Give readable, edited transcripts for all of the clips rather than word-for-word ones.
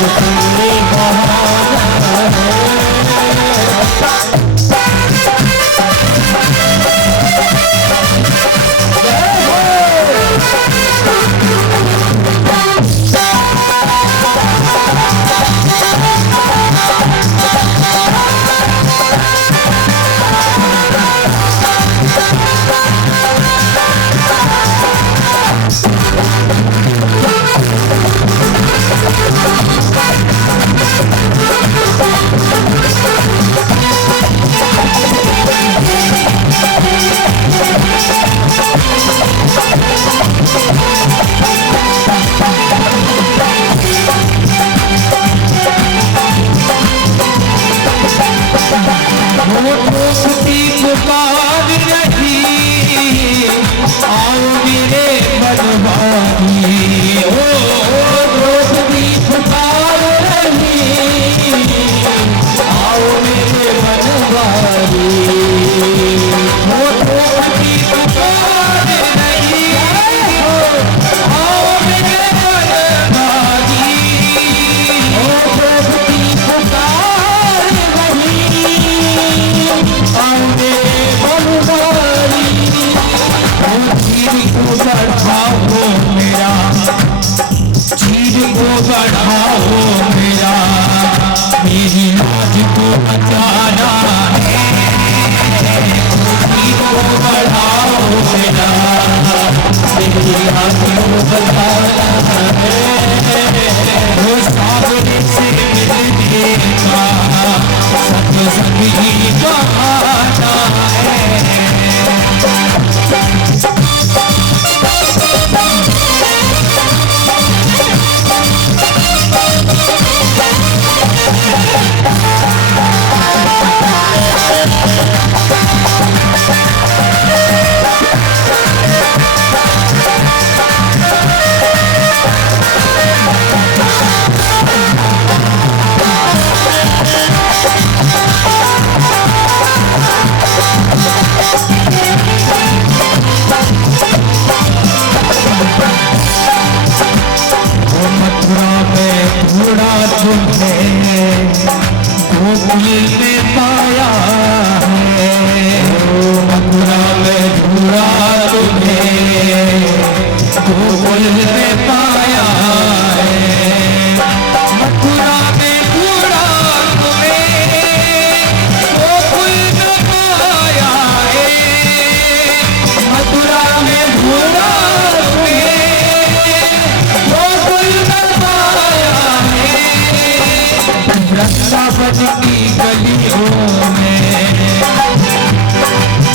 सत्संगी बहाना है।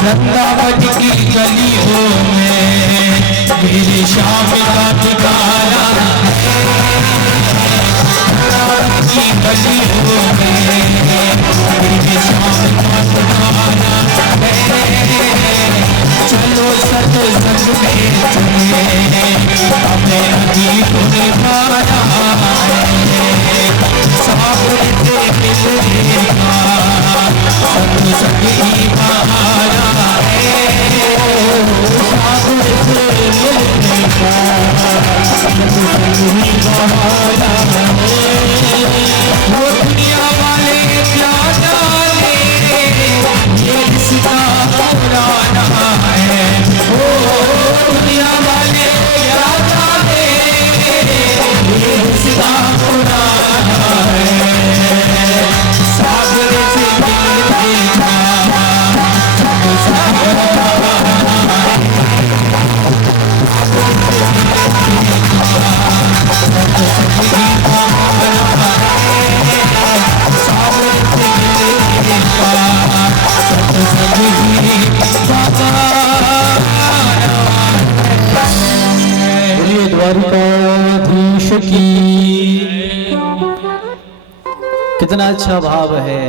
वृंदावन की गलियों में मेरी शाम का ठिकाना की गलियों में मेरी शाम का ठिकाना चलो सत्संग में चले हमें अभी तुम्हें पाना सागर से मिलने का सत्संग ही बहाना सागर से मिलने का सत्संग ही बहाना वो दुनिया वाले क्या जाने ये रिश्ता पुराना है ओ दुनिया वाले क्या जाने ये रिश्ता पुराना है सागर से मिलने का बोलिए द्वारिकाधीश की। कितना अच्छा भाव है,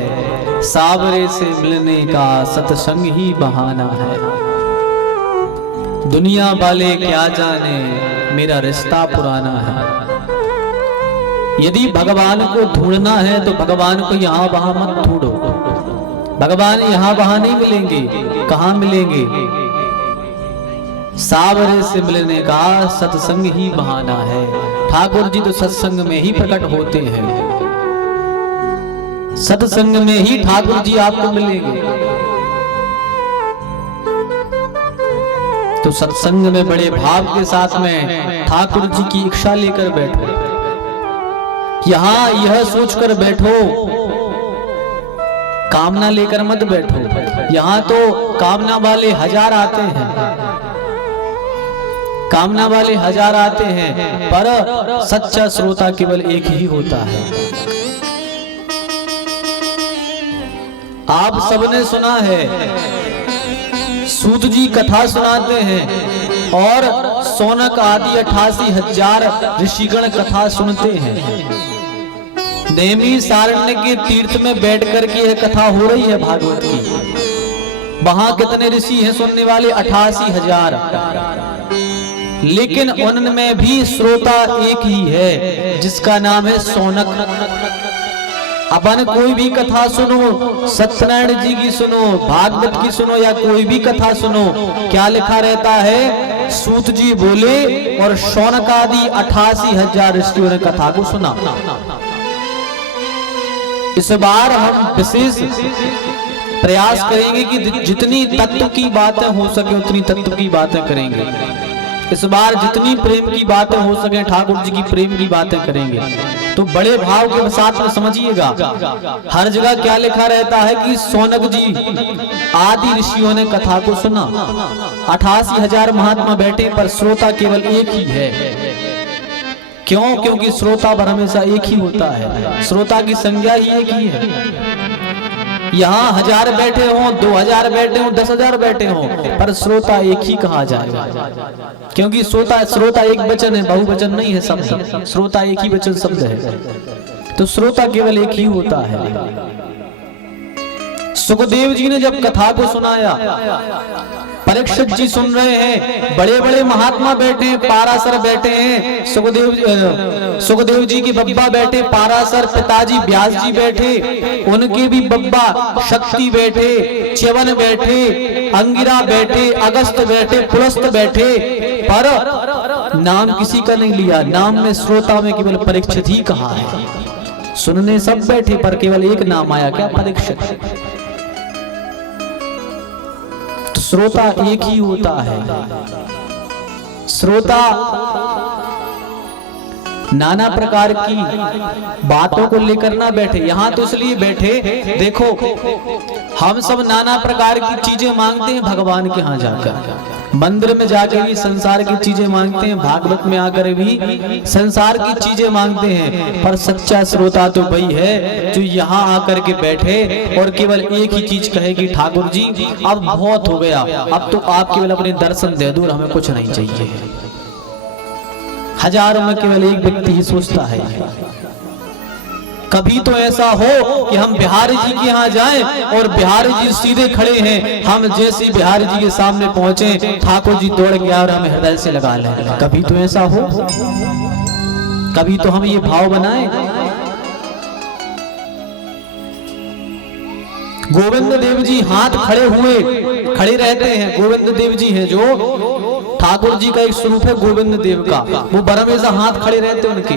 सावरे से मिलने का सत्संग ही बहाना है। दुनिया वाले क्या जाने मेरा रिश्ता पुराना है। यदि भगवान को ढूंढना है तो भगवान को यहाँ वहां मत ढूंढो। भगवान यहाँ वहां नहीं मिलेंगे। कहाँ मिलेंगे? सावरे से मिलने का सत्संग ही बहाना है। ठाकुर जी तो सत्संग में ही प्रकट होते हैं, सत्संग में ही ठाकुर जी आपको मिलेंगे। तो सत्संग में बड़े भाव के साथ में ठाकुर जी की इच्छा लेकर बैठो। यहां यह सोचकर बैठो, कामना लेकर मत बैठो। यहां तो कामना वाले हजार आते हैं, कामना वाले हजार आते हैं, पर सच्चा श्रोता केवल एक ही होता है। आप सबने सुना है, सूत जी कथा सुनाते हैं और सौनक आदि 88,000 ऋषिगण कथा सुनते हैं। नेमी सारण्य के तीर्थ में बैठ करके यह कथा हो रही है भागवत की। वहां कितने ऋषि हैं सुनने वाले? 88,000। लेकिन उनमें भी श्रोता एक ही है, जिसका नाम है सौनक। अपन कोई भी कथा सुनो, सत्यनारायण जी की सुनो, भागवत की सुनो या कोई भी कथा सुनो, क्या लिखा रहता है? सूत जी बोले और शौनक आदि 88,000 ऋषियों ने कथा को सुना। इस बार हम विशेष प्रयास करेंगे कि जितनी तत्व की बातें हो सके उतनी तत्व की बातें करेंगे। इस बार जितनी प्रेम की बातें हो सके ठाकुर जी की प्रेम की बातें करेंगे। तो बड़े भाव के साथ में समझिएगा, हर जगह क्या लिखा रहता है कि सौनक जी आदि ऋषियों ने कथा को सुना। 88,000 महात्मा बैठे पर श्रोता केवल एक ही है। क्यों? क्योंकि श्रोता पर हमेशा एक ही होता है, श्रोता की संज्ञा ही एक ही है। यहाँ 1000 बैठे हों, 2000 बैठे हों, 10,000 बैठे हों, पर श्रोता एक ही कहा जाएगा। क्योंकि श्रोता एक वचन है, बहुवचन नहीं है शब्द। श्रोता एक ही वचन शब्द है, तो श्रोता केवल एक ही होता है। सुखदेव जी ने जब कथा को सुनाया, परीक्षित जी सुन रहे हैं, बड़े बड़े महात्मा बैठे हैं, पाराशर बैठे हैं, सुखदेव जी के बब्बा बैठे पाराशर, पिताजी व्यास जी बैठे, उनके भी बब्बा शक्ति बैठे, च्यवन बैठे, अंगिरा बैठे, अगस्त बैठे, पुलस्त बैठे, पर नाम किसी का नहीं लिया। नाम में श्रोता में केवल परीक्षित ही कहा है। सुनने सब बैठे पर केवल एक नाम आया, क्या? परीक्षित। श्रोता एक ही होता है। श्रोता नाना प्रकार की बातों को लेकर ना बैठे। यहां तो इसलिए बैठे, देखो हम सब नाना प्रकार की चीजें मांगते हैं भगवान के यहाँ जाकर। मंदिर में जाकर भी संसार की चीजें मांगते हैं, भागवत में आकर भी संसार की चीजें मांगते हैं, पर सच्चा श्रोता तो वही है जो यहाँ आकर के बैठे और केवल एक ही चीज कहे कि ठाकुर जी अब बहुत हो गया, अब तो आप केवल अपने दर्शन दे दो, हमें कुछ नहीं चाहिए। हजारों में केवल एक व्यक्ति ही सोचता है। कभी तो ऐसा हो कि हम बिहारी जी के यहाँ जाएं और बिहारी जी सीधे खड़े हैं, हम जैसे बिहारी जी के सामने पहुंचे ठाकुर जी दौड़ गया और हमें हृदय से लगा लें। कभी तो ऐसा हो, कभी तो हम ये भाव बनाएं। गोविंद देव जी हाथ खड़े रहते हैं। गोविंद देव जी हैं जो ठाकुर जी का एक स्वरूप है गोविंद देव का, वो बरहमेशा हाथ खड़े रहते हैं उनके।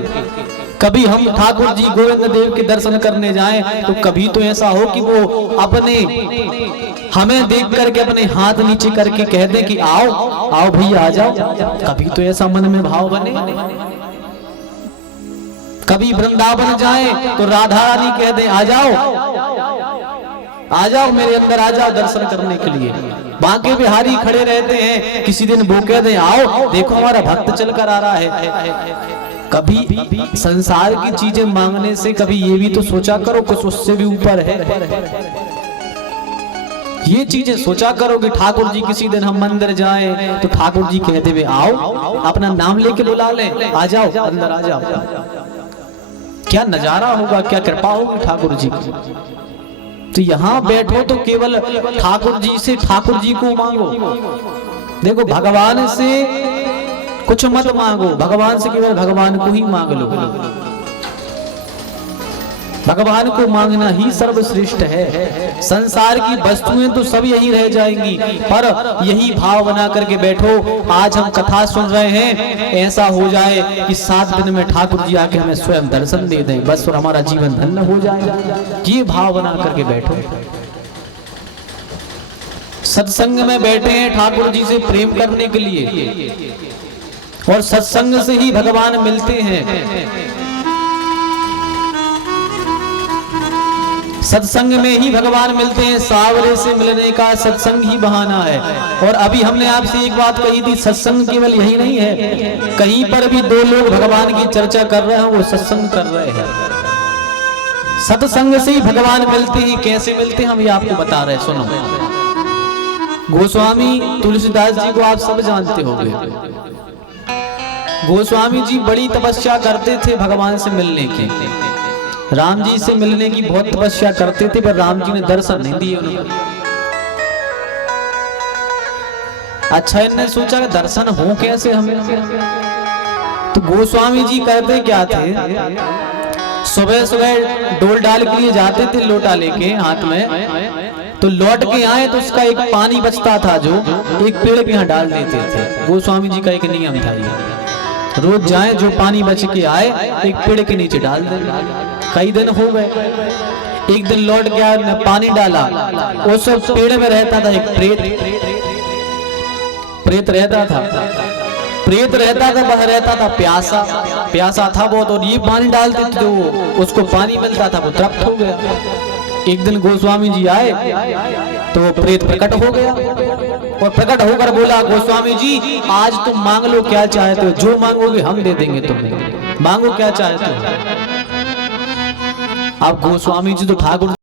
कभी हम ठाकुर जी गोविंद देव के दर्शन करने जाएं तो कभी तो ऐसा हो कि वो अपने हमें देख करके अपने हाथ नीचे करके कह दे कि आओ आओ भैया आ जाओ। कभी तो ऐसा मन में भाव बने। कभी वृंदावन जाएं तो राधा रानी कह दे आ जाओ मेरे अंदर आ जाओ दर्शन करने के लिए। बांके बिहारी खड़े रहते हैं, किसी दिन वो कह दे आओ देखो हमारा भक्त चलकर आ रहा है। कभी संसार की चीजें मांगने से कभी ये भी तो सोचा करो कुछ उससे भी ऊपर है। ये चीजें सोचा करो कि ठाकुर जी किसी दिन हम मंदिर जाएं तो ठाकुर जी कहते हुए आओ, अपना नाम लेके बुला लें, आ जाओ अंदर आ जाओ। क्या नजारा होगा, क्या कृपा होगी ठाकुर जी की। तो यहाँ बैठो तो केवल ठाकुर जी से ठाकुर जी को मांगो। देखो भगवान से कुछ मत मांगो, भगवान से केवल भगवान को ही मांग लो। भगवान को मांगना ही सर्वश्रेष्ठ है। संसार की वस्तुएं तो सब यही रह जाएंगी, पर यही भाव बना करके बैठो। आज हम कथा सुन रहे हैं, ऐसा हो जाए कि 7 दिन में ठाकुर जी आके हमें स्वयं दर्शन दे दें, बस और हमारा जीवन धन्य हो जाए। ये भाव बना करके बैठो। सत्संग में बैठे हैं ठाकुर जी से प्रेम करने के लिए, और सत्संग से ही भगवान मिलते हैं। सत्संग में ही भगवान मिलते हैं। सावरे से मिलने का सत्संग ही बहाना है। और अभी हमने आपसे एक बात कही थी, सत्संग केवल यही नहीं है, कहीं पर भी 2 लोग भगवान की चर्चा कर रहे हैं, वो सत्संग कर रहे हैं। सत्संग से ही भगवान मिलते हैं। कैसे मिलते हैं हम ये आपको बता रहे हैं, सुनो। गोस्वामी तुलसीदास जी को आप सब जानते होंगे। गोस्वामी जी बड़ी तपस्या करते थे भगवान से मिलने की। राम जी से मिलने की बहुत तपस्या करते थे, पर राम जी ने दर्शन नहीं दिए उन्हें। अच्छा, इन्होंने सोचा कि दर्शन हो कैसे हमें। तो गोस्वामी जी करते क्या थे, सुबह सुबह डोल डाल के लिए जाते थे लोटा लेके हाथ में, तो लौट के आए तो उसका एक पानी बचता था जो एक पेड़ के यहाँ डाल देते थे। गोस्वामी जी का एक नियम था ये, रोज जाए जो पानी बच के आए एक पेड़ के नीचे डाल दे। कई दिन हो गए, एक दिन लौट गया, न पानी डाला, उस पेड़ में रहता था एक प्रेत रहता था। प्रेत रहता था, वह रहता था प्यासा था बहुत, और ये पानी डालते थे तो उसको पानी मिलता था, वो तृप्त हो गया। एक दिन गोस्वामी जी आए तो प्रेत प्रकट हो गया, और प्रकट होकर बोला, गोस्वामी जी आज तुम मांग लो क्या चाहते हो, जो मांगोगे हम दे देंगे तुम्हें, मांगो क्या चाहते हो। अब गोस्वामी जी तो ठाकुर